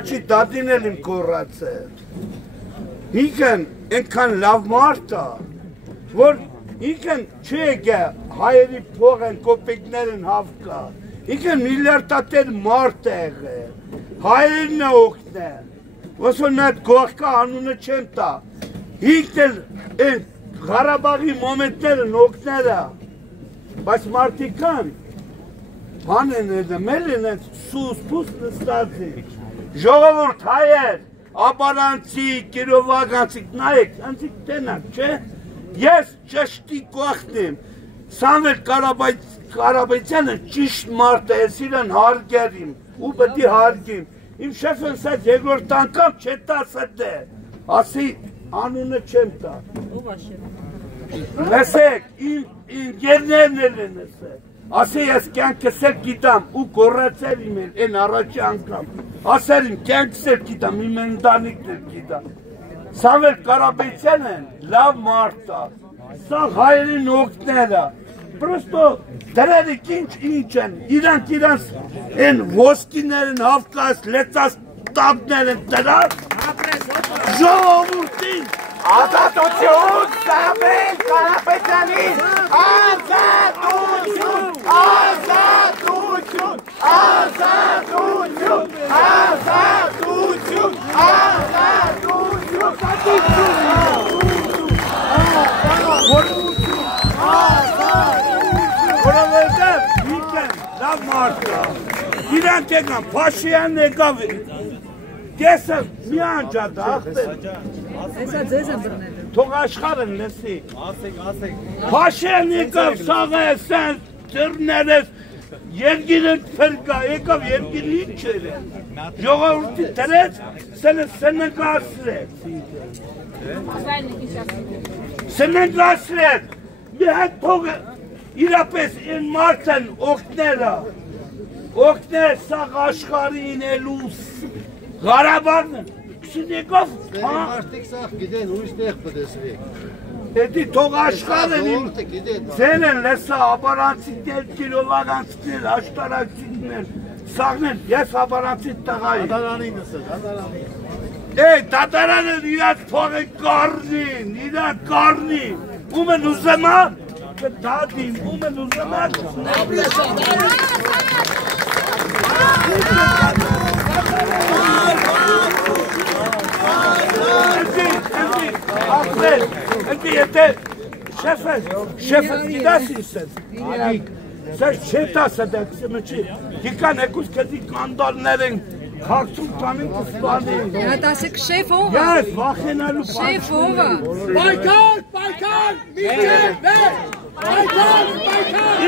Չի դատինել իմ կորացը ինքն ենքան լավ մարդ է որ ինքն չի եկե հայերի փող են կոպեկներ են հավկա ինքն միլիարդատեր մարդ է եղել հայերն է օգնել ոսոր նա գողկա անունը չեմ տա ինքն էլ Ղարաբաղի մոմենտներն օգնել է բայց մարդիկան բան են մեել են սուս պուս նստածի ժողովուրդ հայեր, ապարանցիկ, կիրովագանցիկ, նայեք, անցիկ տենակ, չէ, ես ճշտի կողքն եմ, Սամվել Կարապետյանը ճիշտ մարդ է, ես իրեն հարգեր իմ, ու պետք է հարգիմ, իմ շեֆն սած երկրորդ անգամ չէ տասը դե, ասի անունը չեմ տա, լսեք, իմ գերներն են լսեք, ասի ես կյանքս էլ գիտամ ու կորացել իմ էլ, են առաջի անգամ, ասել իմ կյանքս էլ գիտամ, իմ ընտանիքն էլ գիտամ, Սամվել Կարապետյանն լավ մարդ է, սա հայերին օգնել է, պրոստո դրերիք ինչ են, իրանք են ոսկիներ են հավկած, լեցած տապներ են դրած, ժողովուրդին, Ազատություն Սամվել Կարապետյանին, ազատություն, ազատություն, ազատություն, ազատություն, որովհետև ինքն լավ մարդ է, իրանք եկան, Փաշինյանն եկավ, կեսը մի անջատ ախտել, թող աշխարհն լսի, Փաշինյանն եկավ, սաղես են, ծրներես, երկիրը փրկա, եկավ երկիրը ինչ էր, ժողովուրդի դրեց, սննգացրեց, սննգացրեց, մի հետ թողը իրապես են մարդն օգներ սաղ աշխարհին էլուս, Ղարաբաղն, քսունեկով, մարդիկ սաղ գիտեն, ուրիշ տեղ պտեսվի, Էդի թող աշխարհն իմ ձեն են լսա, ապարանցիկներ, կիրովագանցիկներ, աշտարակցիկներ, սաղներ, ես ապարանցիկ տղայի։ Դատարանին նսը, դատարանին։ Դատարանը իրաց փողը կարնին, իրաց կարնին, ում են ուզեմա, դատին, ում են ուզեմա, Ընտի եթե շեֆը գիտաս իսես, սեզ չետասը դեքսիմը չի, հիկան եկուս կետի կանդարներ են խաղցում տանին կսպանին։ Եհատ ասեք շեֆ ով է։ Ես վախենալու Շեֆ ով է։ Պայքար, միջև վեր, պայքար,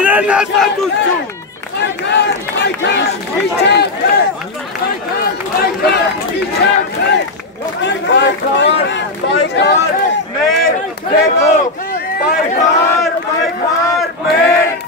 իրեն ազատություն։ պայքար, միջև վեր, պայքար, միջև վեր, Պայքար, մեր դեպով, պայքար, մեր